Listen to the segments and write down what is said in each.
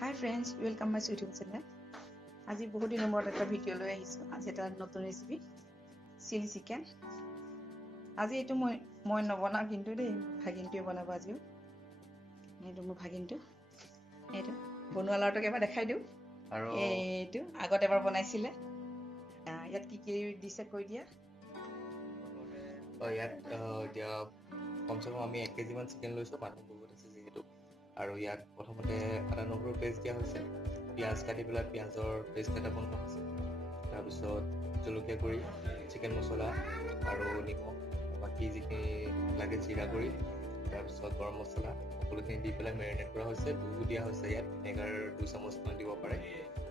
Hi friends, welcome my YouTube channel. আজি বহুত দিনৰ মূৰত এটা ভিডিঅ' লৈ আহিছো। আজি এটা নতুন ৰেচিপি চিলি চিকেন। আজি এইটো মই নবনাও কিন্তু দেই ভাগিনটোৱে বনাব আজিও। এইটো মোৰ ভাগিনটো। এইটো বনোৱা লৰাটোক এবাৰ দেখাই দিওঁ। আৰু এইটো আগত এবাৰ বনাইছিলে। ইয়াত কি দিছে কৈ দিয়া। ইয়াত এতিয়া কমচে কম আমি 1 কেজি মান চিকেন লৈছোঁ, মানুহ বহুত আছে যিহেতু। আৰু ইয়াত প্ৰথমতে আদা নহৰু পেষ্ট দিয়া হৈছে, পিঁয়াজ কাটি পেলাই পিঁয়াজৰ পেষ্ট এটা বনোৱা হৈছে, তাৰপিছত জলকীয়া গুড়ি, চিকেন মছলা আৰু নিমখ, বাকী যিখিনি লাগে জিৰা গুড়ি, তাৰপিছত গৰম মছলা সকলোখিনি দি পেলাই মেৰিনেট কৰা হৈছে। দৈও দিয়া হৈছে, ইয়াত ভিনেগাৰ 2 চামুচমান দিব পাৰে,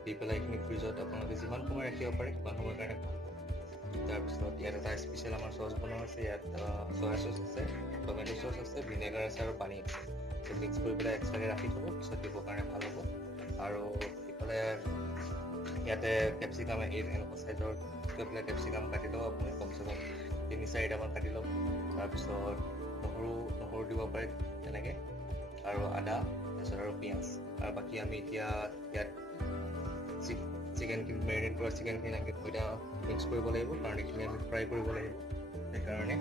দি পেলাই এইখিনি ফ্ৰিজত আপোনালোকে যিমান সময় ৰাখিব পাৰে সিমান সময়ৰ কাৰণে। তাৰপিছত ইয়াত এটা স্পেচিয়েল আমাৰ চচ বনোৱা হৈছে। ইয়াত চয়া চচ আছে, টমেটো চচ আছে, ভিনেগাৰ আছে আৰু পানী আছে। মিক্স কৰি পেলাই এক্সট্ৰাকৈ ৰাখি থ'ব, পিছত দিবৰ কাৰণে ভাল হ'ব। আৰু ইফালে ইয়াতে কেপচিকাম এনেকুৱা চাইজৰ গৈ পেলাই কেপচিকাম কাটি ল'ব আপুনি, কমচে কম 3-4টামান কাটি ল'ব। তাৰপিছত নহৰু দিব পাৰে তেনেকৈ, আৰু আদা, তাৰপিছত আৰু পিঁয়াজ। আৰু বাকী আমি এতিয়া ইয়াত চিকেনখিনি মেৰিনেট কৰা চিকেনখিনি আমি ময়দা মিক্স কৰিব লাগিব, কাৰণ এইখিনি আমি ফ্ৰাই কৰিব লাগিব সেইকাৰণে।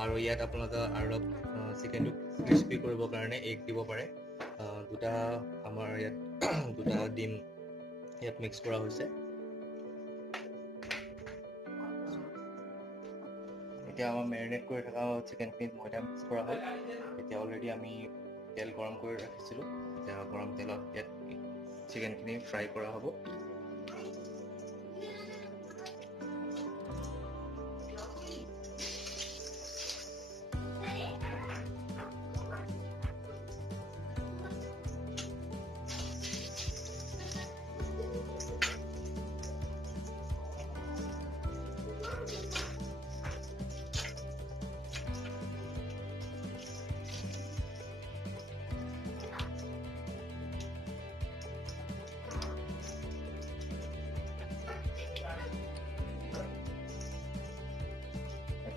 আৰু ইয়াত আপোনালোকে আৰু অলপ চিকেনটো ক্ৰিস্পি কৰিবৰ কাৰণে এগ দিব পাৰে। আমাৰ ইয়াত দুটা ডিম ইয়াত মিক্স কৰা হৈছে। এতিয়া আমাৰ মেৰিনেট কৰি থকা চিকেনখিনিত ময়দা মিক্স কৰা হ'ল। এতিয়া অলৰেডি আমি তেল গৰম কৰি ৰাখিছিলোঁ, এতিয়া গৰম তেলত ইয়াত চিকেনখিনি ফ্ৰাই কৰা হ'ব।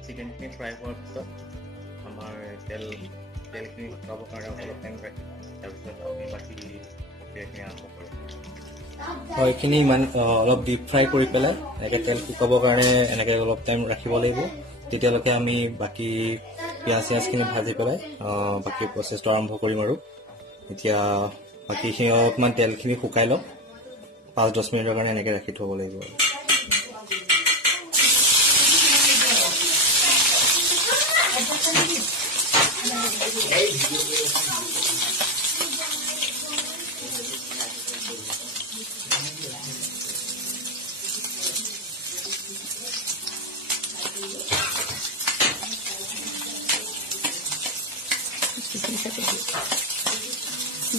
চিকেনখিনি ফ্ৰাই হোৱাৰ পিছত আমাৰ তেলখিনি শুকাবৰ কাৰণে অলপ টাইম ৰাখিম, তাৰপিছত আমি বাকী প্ৰক্ৰিয়াখিনি আৰম্ভ কৰিম। এইখিনি অলপ ডিপ ফ্ৰাই কৰি পেলাই এনেকৈ তেল শুকাবৰ কাৰণে এনেকৈ অলপ টাইম ৰাখিব লাগিব। তেতিয়ালৈকে আমি বাকী পিঁয়াজখিনি ভাজি পেলাই বাকী প্ৰচেছটো আৰম্ভ কৰিম। আৰু এতিয়া বাকীখিনি অলপমান তেলখিনি শুকাই লওক, 5-10 মিনিটৰ কাৰণে এনেকৈ ৰাখি থ'ব লাগিব।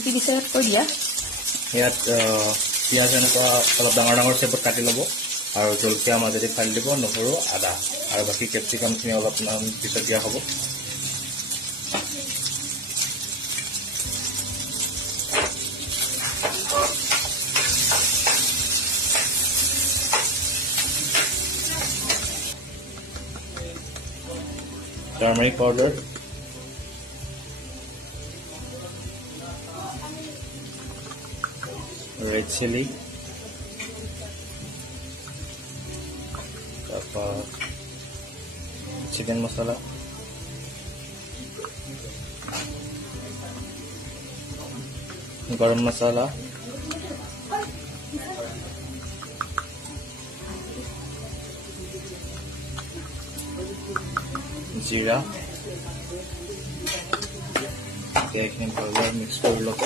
কি দিছে কৈ দিয়া। ইয়াত পিঁয়াজ এনেকুৱা অলপ ডাঙৰ ডাঙৰ চেপত কাটি ল'ব, আৰু জলকীয়া মাজেদি ফালি দিব, নহৰু, আদা আৰু বাকী কেপচিকামখিনি অলপমান পিছত দিয়া হ'ব। টাৰ্মাৰিক পাউডাৰ, ৰেড চিলি, তাৰপৰা চিকেন মছলা, গৰম মছলা, জিৰা। এইখিনি ভালদৰে মিক্স কৰি ল'ব।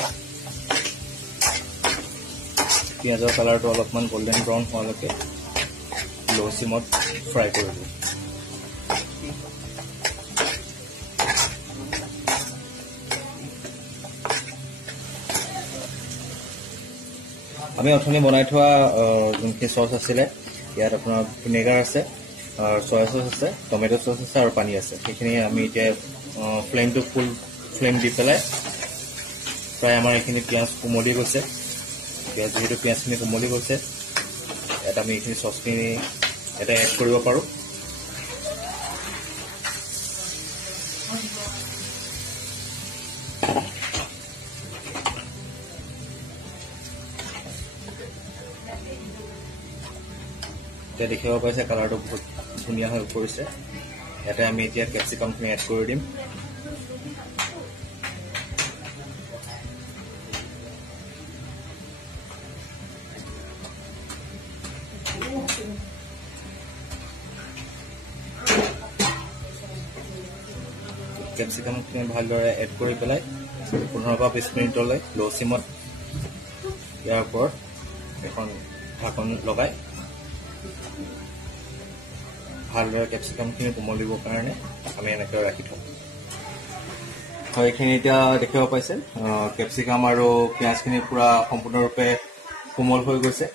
পিঁয়াজৰ কালাৰটো অলপমান গল্ডেন ব্ৰাউন হোৱালৈকে ল' চিমত ফ্ৰাই কৰিব। আমি অথনি বনাই থোৱা যোনখিনি চচ আছিলে, ইয়াত আপোনাৰ ভিনেগাৰ আছে, চয়া চচ আছে, টমেটো চচ আছে আৰু পানী আছে। সেইখিনি আমি এতিয়া ফ্লেমটো ফুল ফ্লেম দি পেলাই প্ৰায় আমাৰ এইখিনি পিঁয়াজ কোমলি গৈছে। যিহেতু পিঁয়াজখিনি কোমলি গৈছে, ইয়াত আমি এইখিনি চচখিনি এটা এড কৰিব পাৰোঁ। এতিয়া দেখিব পাইছে কালাৰটো বহুত ধুনীয়া হৈ পৰিছে। ইয়াতে আমি এতিয়া কেপচিকামখিনি এড কৰি দিম। কেপচিকামখিনি ভালদৰে এড কৰি পেলাই 15 পৰা 20 মিনিটলৈ ল' চিমত ইয়াৰ ওপৰত এখন ঢাকন লগাই ভালদৰে কেপচিকামখিনি কোমলিবৰ কাৰণে আমি এনেকৈ ৰাখি থওঁ। হয়, এইখিনি এতিয়া দেখিব পাইছে কেপচিকাম আৰু পিঁয়াজখিনি পূৰা সম্পূৰ্ণৰূপে কোমল হৈ গৈছে।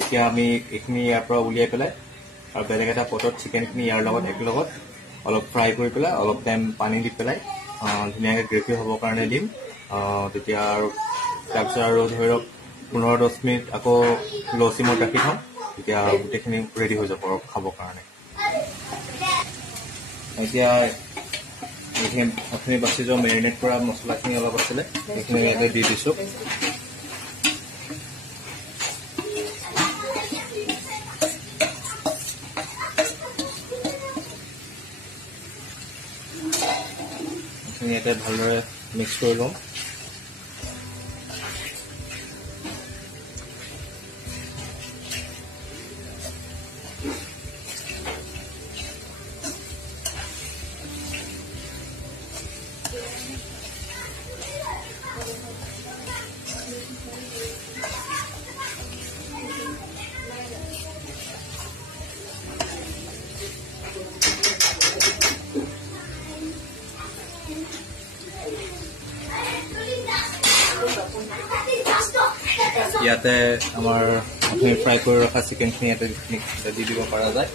এতিয়া আমি এইখিনি ইয়াৰ পৰা উলিয়াই পেলাই আৰু বেলেগ এটা পটত চিকেনখিনি ইয়াৰ লগত একেলগত অলপ ফ্ৰাই কৰি পেলাই অলপ টাইম পানী দি পেলাই ধুনীয়াকৈ গ্ৰেভি হ'বৰ কাৰণে দিম। তেতিয়া আৰু তাৰপিছত আৰু ধৰি লওক 15-10 মিনিট আকৌ ল' চিমত ৰাখি থ'ম। তেতিয়া গোটেইখিনি ৰেডি হৈ যাব আৰু খাবৰ কাৰণে। এতিয়া এইখিনি আপুনি বাচি যোৱা মেৰিনেট কৰা মছলাখিনি অলপ আছিলে, সেইখিনি ইয়াতে দি দিছোঁ। এইখিনি ইয়াতে ভালদৰে মিক্স কৰি লওঁ। ইয়াতে আমাৰ আপুনি ফ্ৰাই কৰি ৰখা চিকেনখিনি ইয়াতে দি দিব পৰা যায়।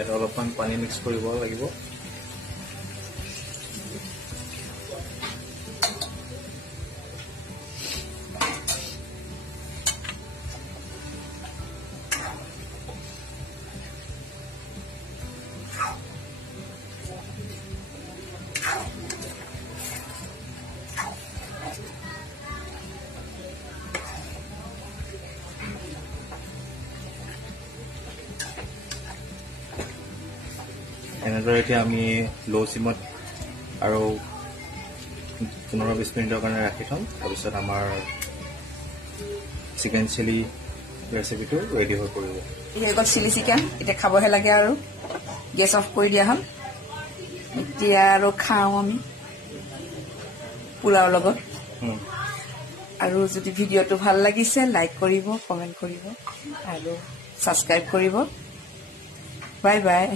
এটা অলপমান পানী মিক্স কৰিব লাগিব। এনেদৰে এতিয়া আমি ল' চিমত আৰু 15-20 মিনিটৰ কাৰণে ৰাখি থ'ম। তাৰপিছত আমাৰ চিকেন চিলি ৰেচিপিটো ৰেডি হৈ পৰিব। হৈ গ'ল চিলি চিকেন। এতিয়া খাবহে লাগে আৰু গেছ অফ কৰি দিয়া হ'ল। এতিয়া আৰু খাওঁ আমি পোলাওৰ লগত। আৰু যদি ভিডিঅ'টো ভাল লাগিছে লাইক কৰিব, কমেণ্ট কৰিব আৰু ছাবস্ক্ৰাইব কৰিব। Bye bye.